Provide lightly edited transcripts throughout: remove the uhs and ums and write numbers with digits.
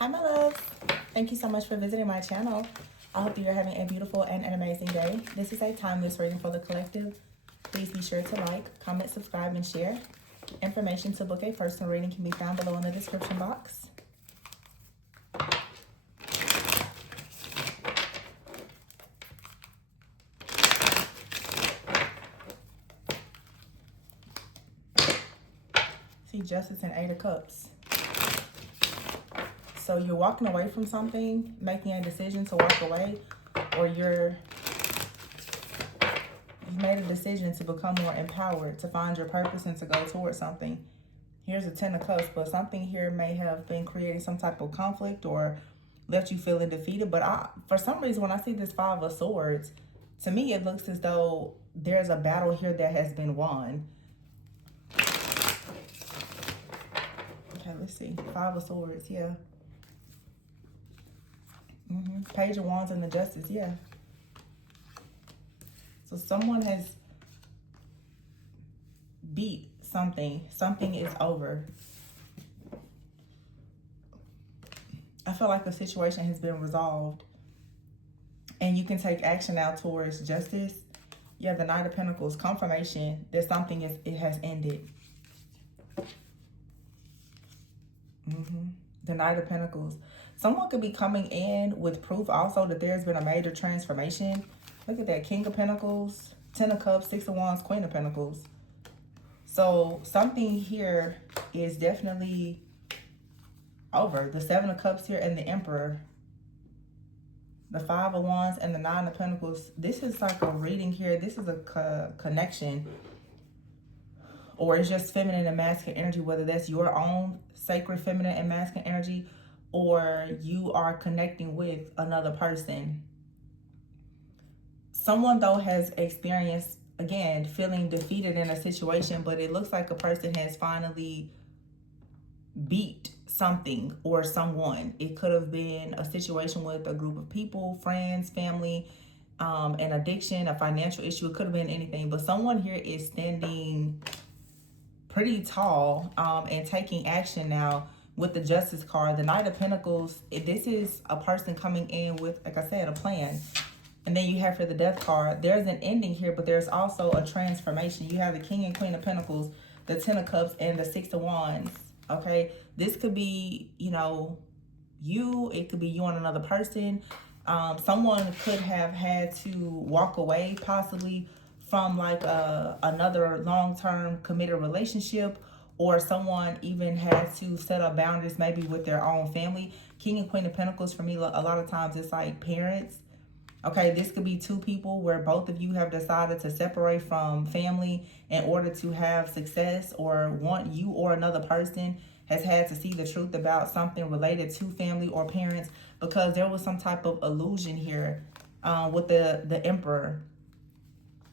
Hi, my loves. Thank you so much for visiting my channel. I hope you're having a beautiful and an amazing day. This is a timeless reading for the collective. Please be sure to like, comment, subscribe, and share. Information to book a personal reading can be found below in the description box. See, Justice and Eight of Cups. So you're walking away from something, making a decision to walk away, or you've made a decision to become more empowered, to find your purpose and to go towards something. Here's a Ten of Cups, but something here may have been creating some type of conflict or left you feeling defeated. But for some reason, when I see this Five of Swords, to me, it looks as though there's a battle here that has been won. Okay, let's see. Five of Swords, yeah. Page of Wands and the Justice, yeah. So someone has beat something. Something is over. I feel like the situation has been resolved. And you can take action now towards justice. Yeah, the Knight of Pentacles, confirmation that something has ended. The Knight of Pentacles. Someone could be coming in with proof also that there's been a major transformation. Look at that. King of Pentacles, Ten of Cups, Six of Wands, Queen of Pentacles. So something here is definitely over. The Seven of Cups here and the Emperor. The Five of Wands and the Nine of Pentacles. This is like a reading here. This is a connection. Or it's just feminine and masculine energy, whether that's your own sacred feminine and masculine energy, or you are connecting with another person. Someone, though, has experienced, again, feeling defeated in a situation, but it looks like a person has finally beat something or someone. It could have been a situation with a group of people, friends, family, an addiction, a financial issue. It could have been anything, but someone here is standing pretty tall and taking action now with the Justice card. The Knight of Pentacles, this is a person coming in with, like I said, a plan. And then you have for the Death card, there's an ending here, but there's also a transformation. You have the King and Queen of Pentacles, the Ten of Cups, and the Six of Wands. Okay, this could be, you know, it could be you and another person. Someone could have had to walk away possibly from like another long-term committed relationship, or someone even had to set up boundaries maybe with their own family. King and Queen of Pentacles, for me, a lot of times it's like parents. Okay, this could be two people where both of you have decided to separate from family in order to have success, or you or another person has had to see the truth about something related to family or parents, because there was some type of illusion here with the Emperor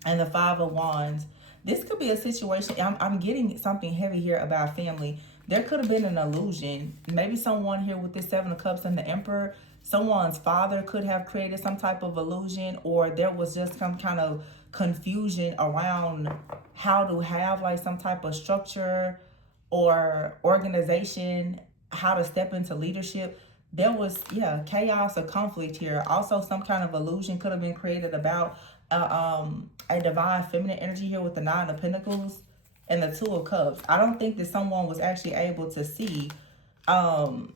and the Five of Wands. This could be a situation, I'm getting something heavy here about family. There could have been an illusion. Maybe someone here with this Seven of Cups and the Emperor, someone's father could have created some type of illusion, or there was just some kind of confusion around how to have like some type of structure or organization, how to step into leadership. There was, yeah, chaos or conflict here. Also, some kind of illusion could have been created about a divine feminine energy here with the Nine of Pentacles and the Two of Cups. I don't think that someone was actually able to see the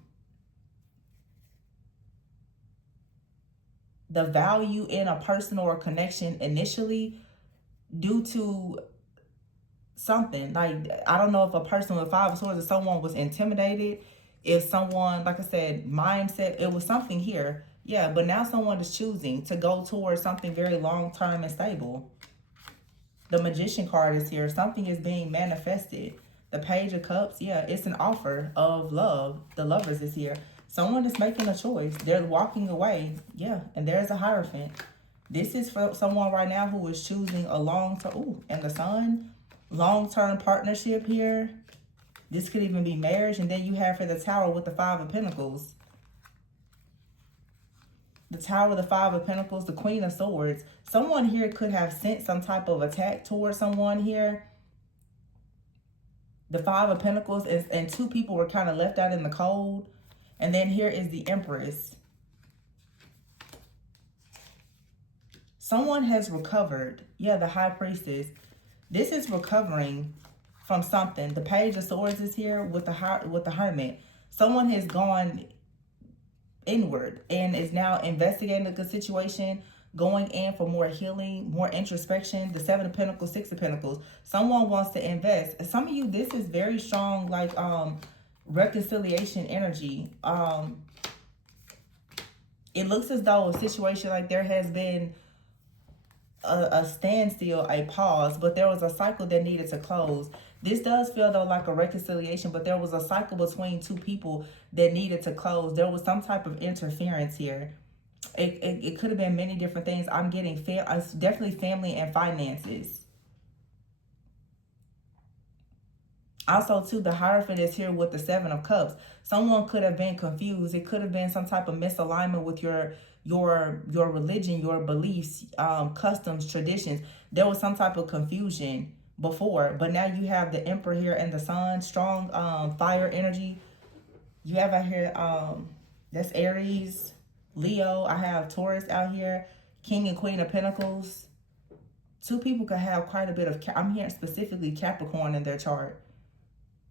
value in a person or a connection initially due to something. Like, I don't know if a person with Five of Swords, if someone was intimidated, if someone, like I said, mindset, it was something here. Yeah, but now someone is choosing to go towards something very long-term and stable. The Magician card is here. Something is being manifested. The Page of Cups, yeah, it's an offer of love. The Lovers is here. Someone is making a choice. They're walking away. Yeah, and there's a Hierophant. This is for someone right now who is choosing a long-term, and the Sun, long-term partnership here. This could even be marriage. And then you have for the Tower with the Five of Pentacles. The Tower, the Five of Pentacles, the Queen of Swords. Someone here could have sent some type of attack towards someone here. The Five of Pentacles and two people were kind of left out in the cold. And then here is the Empress. Someone has recovered. Yeah, the High Priestess. This is recovering from something. The Page of Swords is here with the Hermit. Someone has gone inward and is now investigating the situation, going in for more healing, more introspection. The Seven of Pentacles, Six of Pentacles. Someone wants to invest. Some of you, this is very strong, like reconciliation energy. It looks as though a situation like there has been a standstill, a pause, but there was a cycle that needed to close. This does feel though like a reconciliation, but there was a cycle between two people that needed to close. There was some type of interference here. It could have been many different things. I'm getting definitely family and finances. Also, too, the Hierophant is here with the Seven of Cups. Someone could have been confused. It could have been some type of misalignment with your religion, your beliefs, customs, traditions. There was some type of confusion before, but now you have the Emperor here and the Sun, strong fire energy. You have out here, that's Aries, Leo. I have Taurus out here, King and Queen of Pentacles. Two people could have quite a bit of, I'm hearing specifically Capricorn in their chart.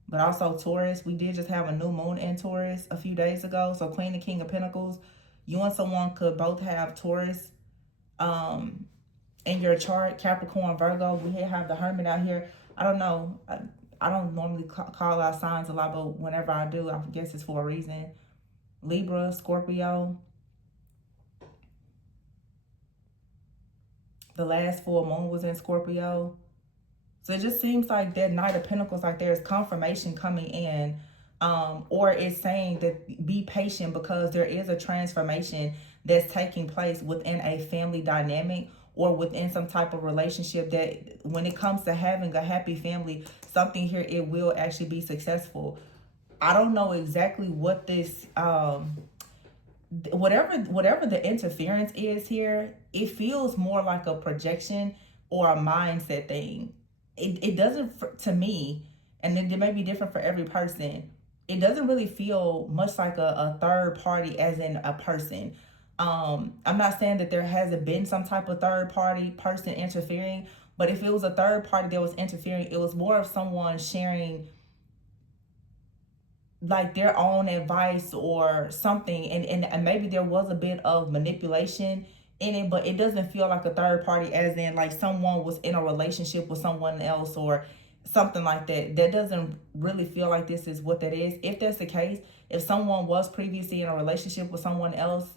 But also Taurus. We did just have a new moon in Taurus a few days ago. So Queen and King of Pentacles. You and someone could both have Taurus in your chart. Capricorn, Virgo. We have the Hermit out here. I don't know. I don't normally call out signs a lot, but whenever I do, I guess it's for a reason. Libra, Scorpio. The last full moon was in Scorpio. So it just seems like that Knight of Pentacles, like there's confirmation coming in, or it's saying that be patient because there is a transformation that's taking place within a family dynamic or within some type of relationship that when it comes to having a happy family, something here, it will actually be successful. I don't know exactly what this, whatever the interference is here, it feels more like a projection or a mindset thing. It doesn't, to me, and it may be different for every person, it doesn't really feel much like a third party as in a person. I'm not saying that there hasn't been some type of third party person interfering, but if it was a third party that was interfering, it was more of someone sharing like their own advice or something, and maybe there was a bit of manipulation in it, but it doesn't feel like a third party as in like someone was in a relationship with someone else or something like that. That doesn't really feel like this is what that is. If that's the case, if someone was previously in a relationship with someone else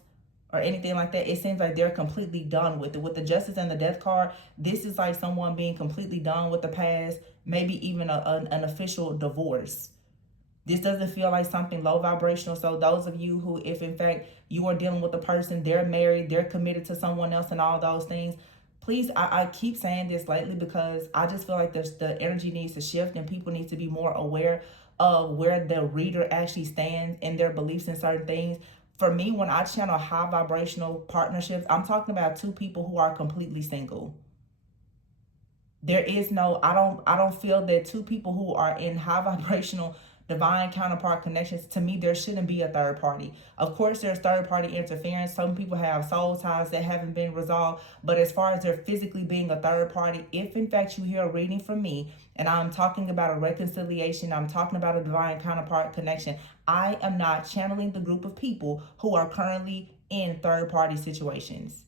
or anything like that, it seems like they're completely done with it. With the Justice and the Death card, this is like someone being completely done with the past, maybe even an official divorce. This doesn't feel like something low vibrational. So those of you who, if in fact you are dealing with a person, they're married, they're committed to someone else and all those things, please, I keep saying this lately because I just feel like the energy needs to shift and people need to be more aware of where the reader actually stands in their beliefs in certain things. For me, when I channel high vibrational partnerships, I'm talking about two people who are completely single. There is no, I don't feel that two people who are in high vibrational divine counterpart connections, to me, there shouldn't be a third party. Of course, there's third party interference. Some people have soul ties that haven't been resolved. But as far as there physically being a third party, if in fact you hear a reading from me and I'm talking about a reconciliation, I'm talking about a divine counterpart connection, I am not channeling the group of people who are currently in third party situations,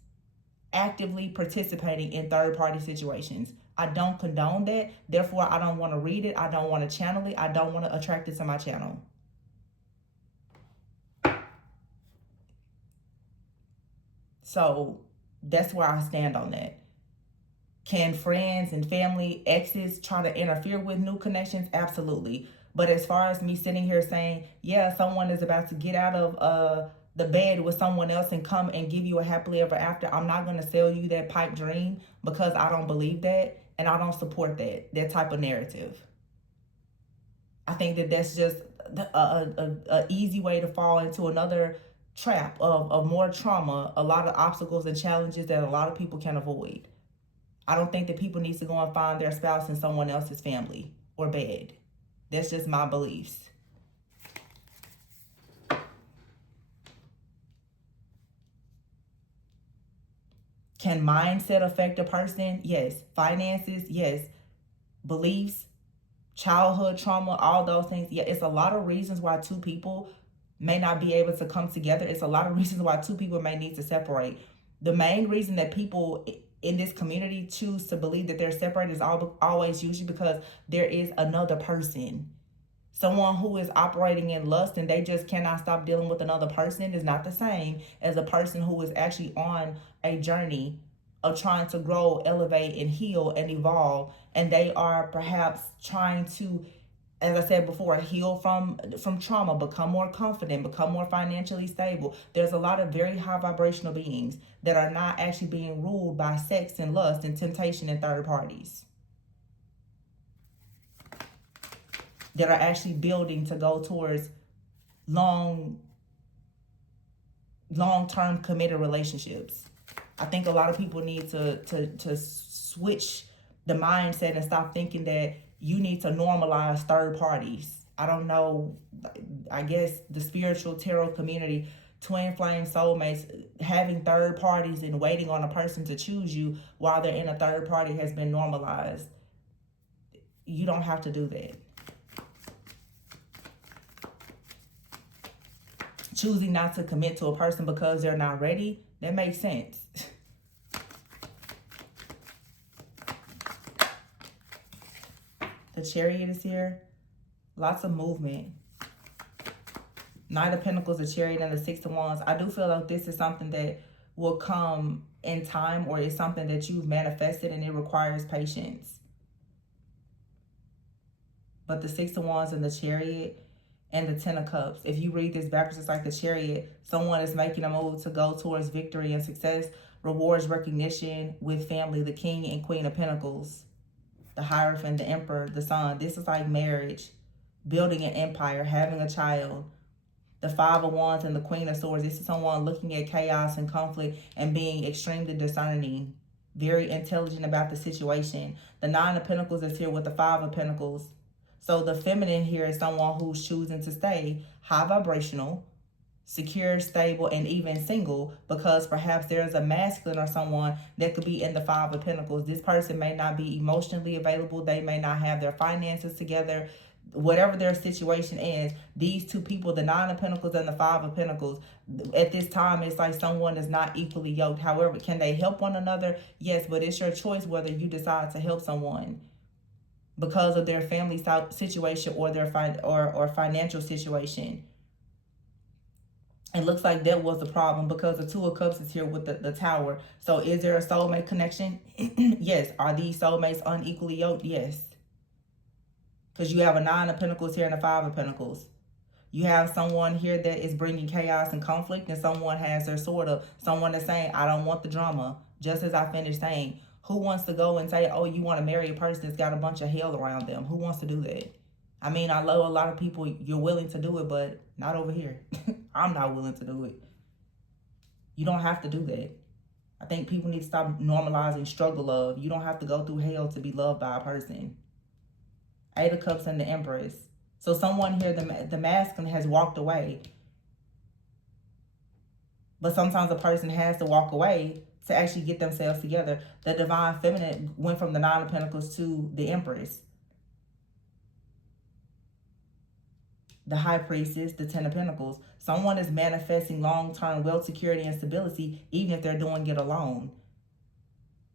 actively participating in third party situations. I don't condone that. Therefore, I don't want to read it. I don't want to channel it. I don't want to attract it to my channel. So that's where I stand on that. Can friends and family, exes try to interfere with new connections? Absolutely. But as far as me sitting here saying, yeah, someone is about to get out of the bed with someone else and come and give you a happily ever after, I'm not going to sell you that pipe dream because I don't believe that. And I don't support that type of narrative. I think that that's just a easy way to fall into another trap of more trauma, a lot of obstacles and challenges that a lot of people can avoid. I don't think that people need to go and find their spouse in someone else's family or bed. That's just my beliefs. Can mindset affect a person? Yes. Finances? Yes. Beliefs, childhood trauma, all those things. Yeah, it's a lot of reasons why two people may not be able to come together. It's a lot of reasons why two people may need to separate. The main reason that people in this community choose to believe that they're separated is always usually because there is another person. Someone who is operating in lust and they just cannot stop dealing with another person is not the same as a person who is actually on a journey of trying to grow, elevate, and heal and evolve. And they are perhaps trying to, as I said before, heal from trauma, become more confident, become more financially stable. There's a lot of very high vibrational beings that are not actually being ruled by sex and lust and temptation and third parties, that are actually building to go towards long-term committed relationships. I think a lot of people need to switch the mindset and stop thinking that you need to normalize third parties. I don't know, I guess the spiritual tarot community, twin flame soulmates, having third parties and waiting on a person to choose you while they're in a third party has been normalized. You don't have to do that. Choosing not to commit to a person because they're not ready, that makes sense. The Chariot is here. Lots of movement. Knight of Pentacles, the Chariot, and the Six of Wands. I do feel like this is something that will come in time, or is something that you've manifested and it requires patience. But the Six of Wands and the Chariot and the Ten of Cups, if you read this backwards, it's like the Chariot. Someone is making a move to go towards victory and success, rewards, recognition with family. The King and Queen of Pentacles, the Hierophant, the Emperor, the Sun. This is like marriage, building an empire, having a child. The Five of Wands and the Queen of Swords. This is someone looking at chaos and conflict and being extremely discerning, very intelligent about the situation. The Nine of Pentacles is here with the Five of Pentacles. So the feminine here is someone who's choosing to stay high vibrational, secure, stable, and even single, because perhaps there's a masculine or someone that could be in the Five of Pentacles. This person may not be emotionally available. They may not have their finances together. Whatever their situation is, these two people, the Nine of Pentacles and the Five of Pentacles, at this time, it's like someone is not equally yoked. However, can they help one another? Yes, but it's your choice whether you decide to help someone because of their family situation or their financial situation. It looks like that was the problem because the Two of Cups is here with the Tower. So is there a soulmate connection? Yes. Are these soulmates unequally yoked? Yes. Because you have a Nine of Pentacles here and a Five of Pentacles. You have someone here that is bringing chaos and conflict, and someone has their sword up. Someone is saying, I don't want the drama. Just as I finished saying, who wants to go and say, oh, you want to marry a person that's got a bunch of hell around them? Who wants to do that? I mean, I know a lot of people, you're willing to do it, but not over here. I'm not willing to do it. You don't have to do that. I think people need to stop normalizing struggle love. You don't have to go through hell to be loved by a person. Eight of Cups and the Empress. So someone here, the masculine has walked away. But sometimes a person has to walk away to actually get themselves together. The Divine Feminine went from the Nine of Pentacles to the Empress. The High Priestess, the Ten of Pentacles. Someone is manifesting long-term wealth, security, and stability, even if they're doing it alone.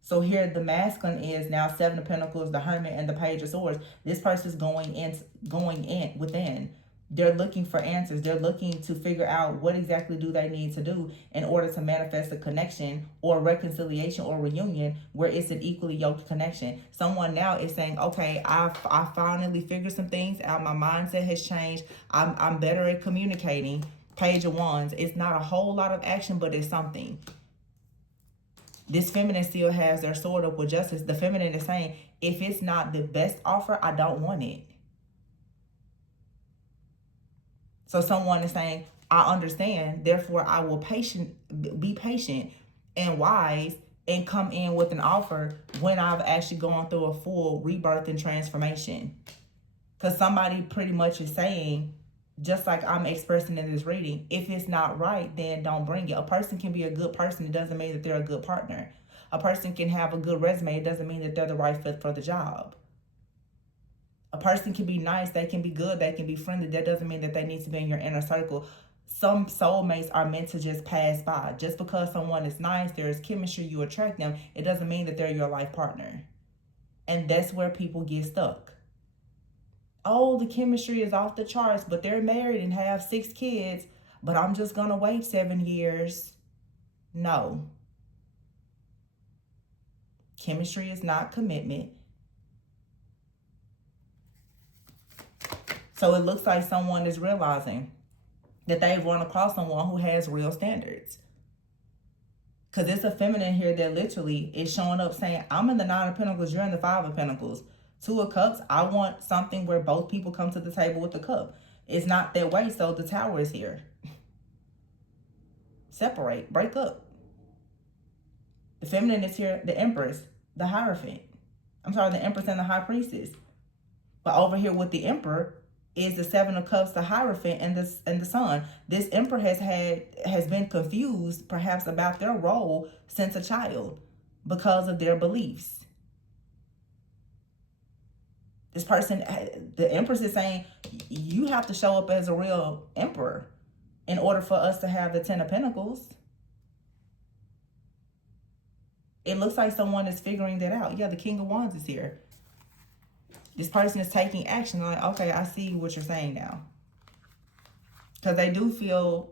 So here the masculine is now Seven of Pentacles, the Hermit, and the Page of Swords. This person is going in within. They're looking for answers. They're looking to figure out what exactly do they need to do in order to manifest a connection or reconciliation or reunion where it's an equally yoked connection. Someone now is saying, okay, I finally figured some things out. My mindset has changed. I'm better at communicating. Page of Wands. It's not a whole lot of action, but it's something. This feminine still has their sword up with justice. The feminine is saying, if it's not the best offer, I don't want it. So someone is saying, I understand, therefore I will be patient and wise and come in with an offer when I've actually gone through a full rebirth and transformation. Because somebody pretty much is saying, just like I'm expressing in this reading, if it's not right, then don't bring it. A person can be a good person. It doesn't mean that they're a good partner. A person can have a good resume. It doesn't mean that they're the right fit for the job. A person can be nice, they can be good, they can be friendly. That doesn't mean that they need to be in your inner circle. Some soulmates are meant to just pass by. Just because someone is nice, there is chemistry, you attract them, it doesn't mean that they're your life partner. And that's where people get stuck. Oh, the chemistry is off the charts, but they're married and have 6 kids, but I'm just going to wait 7 years. No. Chemistry is not commitment. So it looks like someone is realizing that they've run across someone who has real standards. Because it's a feminine here that literally is showing up saying, I'm in the 9 of Pentacles, you're in the 5 of Pentacles. 2 of Cups, I want something where both people come to the table with the cup. It's not that way, so the Tower is here. Separate, break up. The feminine is here, the Empress, the Hierophant. I'm sorry, the Empress and the High Priestess. But over here with the Emperor is the 7 of Cups, the Hierophant, and the Sun. This Emperor has been confused, perhaps, about their role since a child because of their beliefs. This person, the Empress is saying, you have to show up as a real Emperor in order for us to have the 10 of Pentacles. It looks like someone is figuring that out. Yeah, the King of Wands is here. This person is taking action. Like, okay, I see what you're saying now. Because they do feel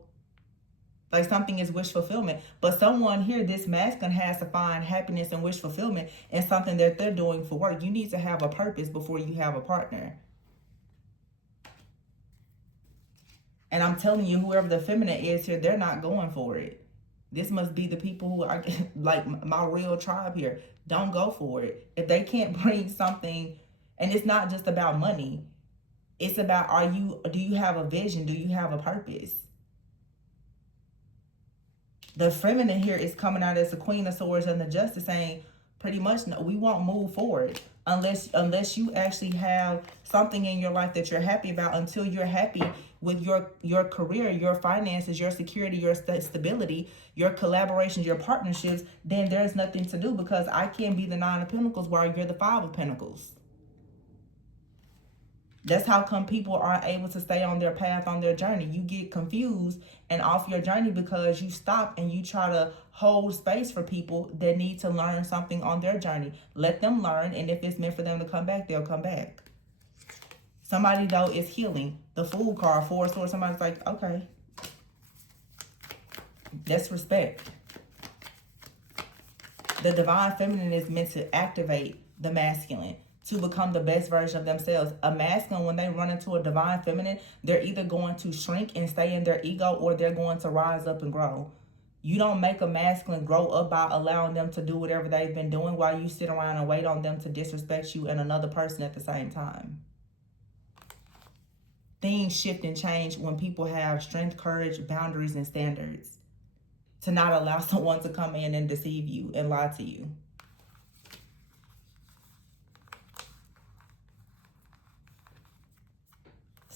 like something is wish fulfillment. But someone here, this masculine, has to find happiness and wish fulfillment in something that they're doing for work. You need to have a purpose before you have a partner. And I'm telling you, whoever the feminine is here, they're not going for it. This must be the people who are like my real tribe here. Don't go for it. If they can't bring something. And it's not just about money. It's about, do you have a vision? Do you have a purpose? The feminine here is coming out as the Queen of Swords and the Justice, saying pretty much, no, we won't move forward unless you actually have something in your life that you're happy about. Until you're happy with your career, your finances, your security, your stability, your collaborations, your partnerships, then there's nothing to do, because I can't be the 9 of Pentacles while you're the 5 of Pentacles. That's how come people aren't able to stay on their path, on their journey. You get confused and off your journey because you stop and you try to hold space for people that need to learn something on their journey. Let them learn, and if it's meant for them to come back, they'll come back. Somebody, though, is healing. The Fool card, 4 of Swords, somebody's like, okay. That's respect. The Divine Feminine is meant to activate the masculine, to become the best version of themselves. A masculine, when they run into a Divine Feminine, they're either going to shrink and stay in their ego, or they're going to rise up and grow. You don't make a masculine grow up by allowing them to do whatever they've been doing while you sit around and wait on them to disrespect you and another person at the same time. Things shift and change when people have strength, courage, boundaries, and standards, to not allow someone to come in and deceive you and lie to you.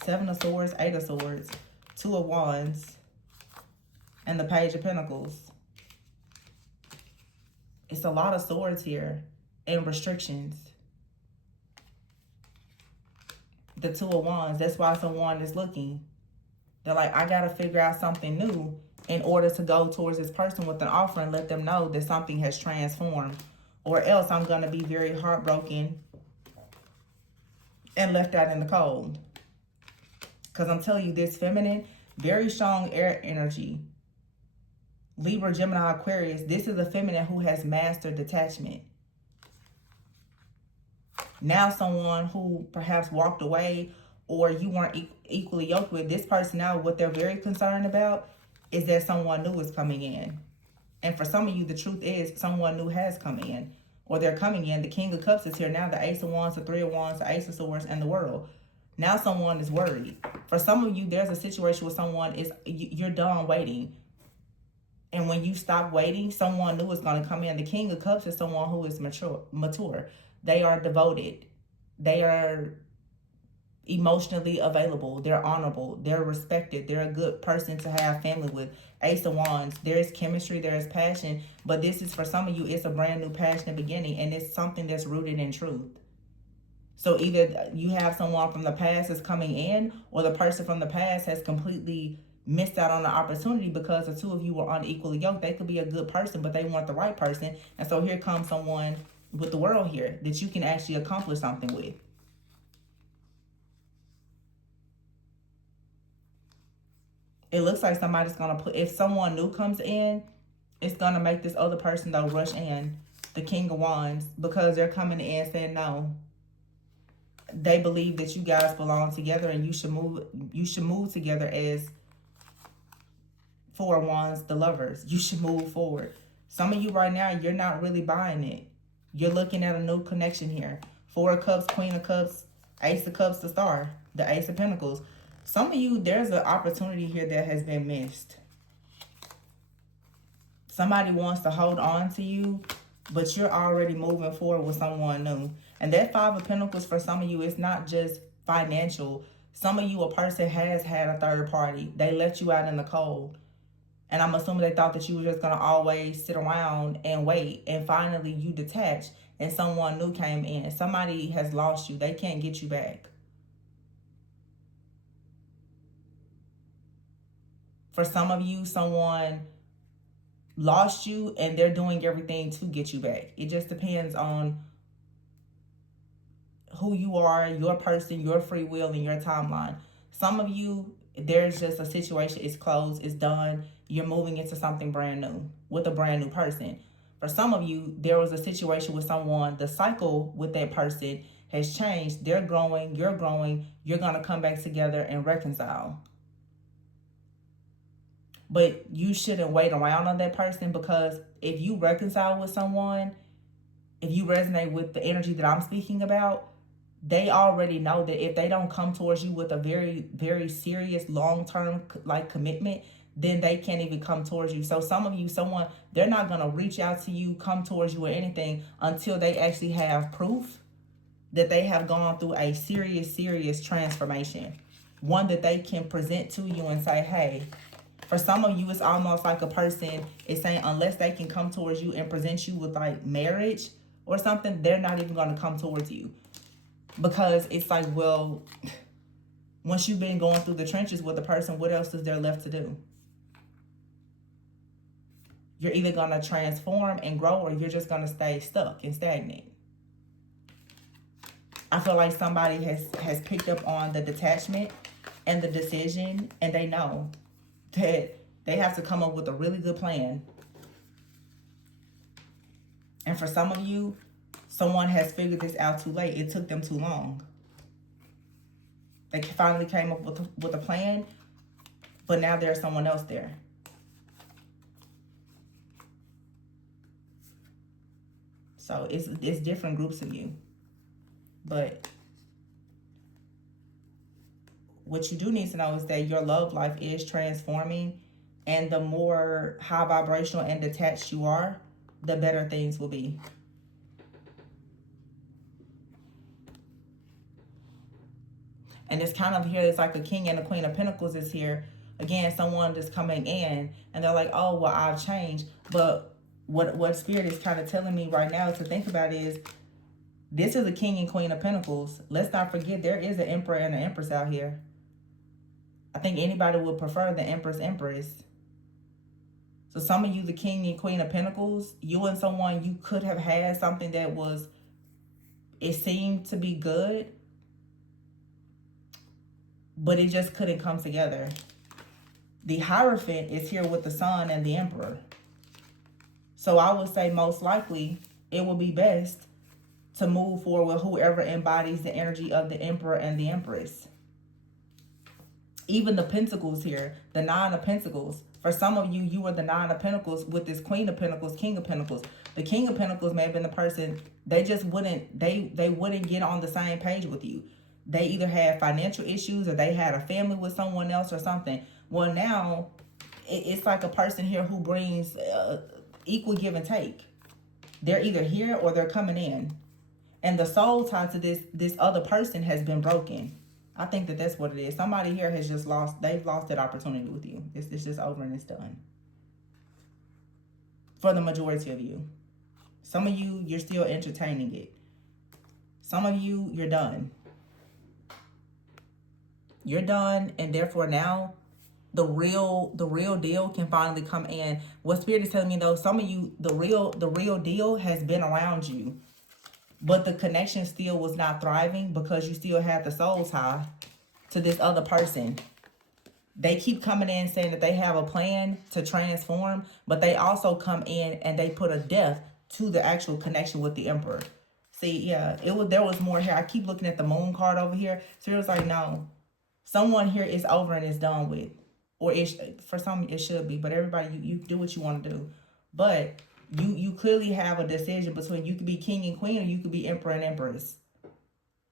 Seven of Swords, 8 of Swords, 2 of Wands, and the Page of Pentacles. It's a lot of swords here and restrictions. The 2 of Wands, that's why someone is looking. They're like, I got to figure out something new in order to go towards this person with an offer and let them know that something has transformed. Or else I'm going to be very heartbroken and left out in the cold. Because I'm telling you, this feminine, very strong air energy. Libra, Gemini, Aquarius. This is a feminine who has mastered detachment. Now someone who perhaps walked away or you weren't equally yoked with, this person now, what they're very concerned about is that someone new is coming in. And for some of you, the truth is someone new has come in, or they're coming in. The King of Cups is here now, the Ace of Wands, the 3 of Wands, the Ace of Swords, and the World. Now someone is worried. For some of you, there's a situation where someone is, you're done waiting. And when you stop waiting, someone new is going to come in. The King of Cups is someone who is mature. They are devoted. They are emotionally available, they're honorable, they're respected, they're a good person to have family with. Ace of Wands, there's chemistry, there's passion, but this is, for some of you, it's a brand new passionate beginning, and it's something that's rooted in truth. So either you have someone from the past that's coming in, or the person from the past has completely missed out on the opportunity because the two of you were unequally yoked. They could be a good person, but they weren't the right person. And so here comes someone with the world here that you can actually accomplish something with. It looks like somebody's going to put, if someone new comes in, it's going to make this other person, though, rush in, the King of Wands, because they're coming in saying no. They believe that you guys belong together and you should move together as Four of Wands, the lovers. You should move forward. Some of you right now, you're not really buying it. You're looking at a new connection here. Four of Cups, Queen of Cups, Ace of Cups, the Star, the Ace of Pentacles. Some of you, there's an opportunity here that has been missed. Somebody wants to hold on to you, but you're already moving forward with someone new. And that Five of Pentacles, for some of you, is not just financial. Some of you, a person has had a third party. They let you out in the cold. And I'm assuming they thought that you were just going to always sit around and wait. And finally, you detached and someone new came in. Somebody has lost you. They can't get you back. For some of you, someone lost you and they're doing everything to get you back. It just depends on who you are, your person, your free will, and your timeline. Some of you, there's just a situation, it's closed, it's done. You're moving into something brand new with a brand new person. For some of you, there was a situation with someone, the cycle with that person has changed. They're growing, you're going to come back together and reconcile. But you shouldn't wait around on that person, because if you reconcile with someone, if you resonate with the energy that I'm speaking about, they already know that if they don't come towards you with a very, very serious long-term like commitment, then they can't even come towards you. So some of you, they're not going to reach out to you, come towards you or anything until they actually have proof that they have gone through a serious, serious transformation. One that they can present to you and say, hey, for some of you, it's almost like a person is saying, unless they can come towards you and present you with like marriage or something, they're not even going to come towards you. Because it's like, well, once you've been going through the trenches with a person, what else is there left to do? You're either going to transform and grow, or you're just going to stay stuck and stagnant. I feel like somebody has picked up on the detachment and the decision, and they know that they have to come up with a really good plan. And for some of you, someone has figured this out too late. It took them too long. They finally came up with a plan, but now there's someone else there. So it's different groups of you. But what you do need to know is that your love life is transforming, and the more high vibrational and detached you are, the better things will be. And it's kind of here, it's like a King and a Queen of Pentacles is here. Again, someone just coming in and they're like, oh, well, I've changed. But what Spirit is kind of telling me right now to think about is, this is a King and Queen of Pentacles. Let's not forget, there is an Emperor and an Empress out here. I think anybody would prefer the Empress. So some of you, the King and Queen of Pentacles, you and someone, you could have had something that was, it seemed to be good, but it just couldn't come together. The Hierophant is here with the Sun and the Emperor. So I would say most likely it will be best to move forward with whoever embodies the energy of the Emperor and the Empress. Even the Pentacles here, the Nine of Pentacles. For some of you, you were the Nine of Pentacles with this Queen of Pentacles, King of Pentacles. The King of Pentacles may have been the person, they just wouldn't, they wouldn't get on the same page with you. They either had financial issues, or they had a family with someone else or something. Well, now it's like a person here who brings equal give and take. They're either here or they're coming in. And the soul tie to this other person has been broken. I think that that's what it is. Somebody here has just lost, they've lost that opportunity with you. It's just over and it's done. For the majority of you. Some of you, you're still entertaining it. Some of you, you're done. You're done, and therefore now the real deal can finally come in. What Spirit is telling me though, some of you, the real deal has been around you, but the connection still was not thriving because you still had the soul tie to this other person. They keep coming in saying that they have a plan to transform, but they also come in and they put a death to the actual connection with the Emperor. See, yeah, there was more here. I keep looking at the moon card over here. So it was like, no, someone here is over and is done with. Or for some it should be, but everybody, you do what you want to do. But you clearly have a decision between, you could be king and queen, or you could be emperor and empress.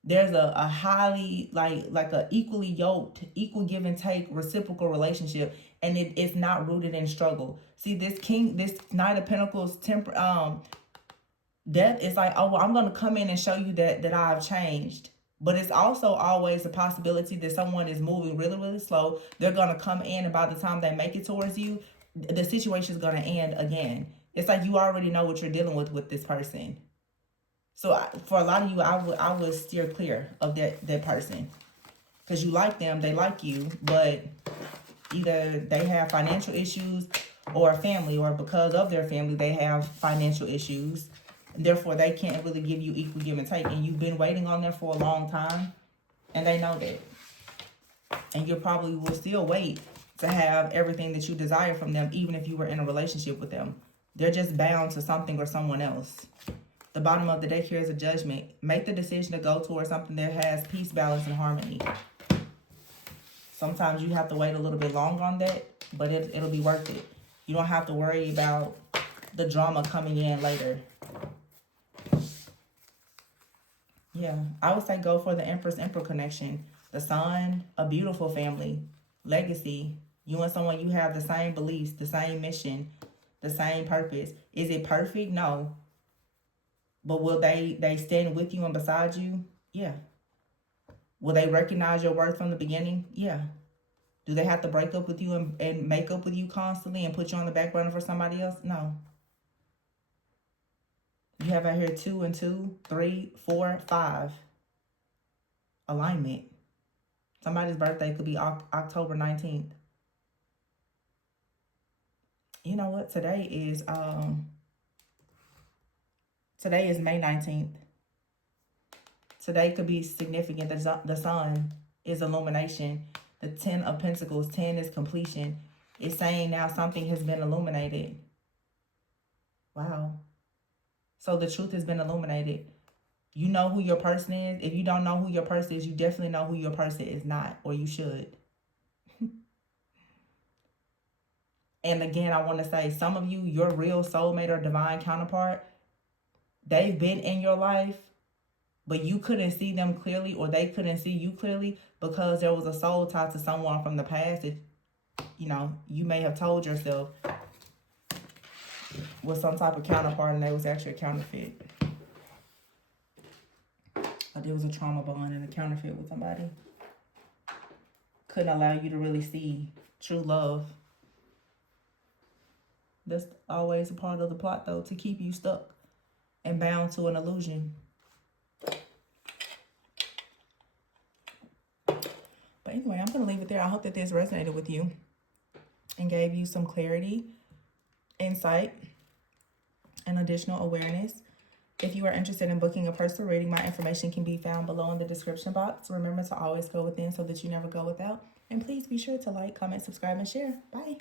There's a highly, like a equally yoked, equal give and take, reciprocal relationship, and it's not rooted in struggle. See, this Knight of Pentacles, death is like, oh, well, I'm going to come in and show you that I've changed. But it's also always a possibility that someone is moving really, really slow. They're going to come in, and by the time they make it towards you, the situation is going to end again. It's like you already know what you're dealing with this person. So for a lot of you, I would steer clear of that person. Because you like them, they like you, but either they have financial issues or family, or because of their family, they have financial issues. Therefore, they can't really give you equal give and take. And you've been waiting on them for a long time. And they know that. And you probably will still wait to have everything that you desire from them, even if you were in a relationship with them. They're just bound to something or someone else. The bottom of the deck here is a judgment. Make the decision to go towards something that has peace, balance, and harmony. Sometimes you have to wait a little bit long on that, but it'll be worth it. You don't have to worry about the drama coming in later. Yeah, I would say go for the Empress-Emperor connection. The Sun, a beautiful family, legacy. You and someone, you have the same beliefs, the same mission, the same purpose. Is it perfect? No. But will they stand with you and beside you? Yeah. Will they recognize your worth from the beginning? Yeah. Do they have to break up with you and make up with you constantly and put you on the back burner for somebody else? No. You have out here 2 and 2, 3, 4, 5. Alignment. Somebody's birthday could be October 19th. You know what? Today is May 19th. Today could be significant. The Sun is illumination. The 10 of Pentacles, 10 is completion. It's saying now something has been illuminated. Wow. So the truth has been illuminated. You know who your person is. If you don't know who your person is, you definitely know who your person is not, or you should. And again, I want to say, some of you, your real soulmate or divine counterpart, they've been in your life, but you couldn't see them clearly, or they couldn't see you clearly because there was a soul tie to someone from the past that, you know, you may have told yourself was some type of counterpart, and they was actually a counterfeit. Or there was a trauma bond and a counterfeit with somebody. Couldn't allow you to really see true love. That's always a part of the plot, though, to keep you stuck and bound to an illusion. But anyway, I'm going to leave it there. I hope that this resonated with you and gave you some clarity, insight, and additional awareness. If you are interested in booking a personal reading, my information can be found below in the description box. Remember to always go within so that you never go without. And please be sure to like, comment, subscribe, and share. Bye.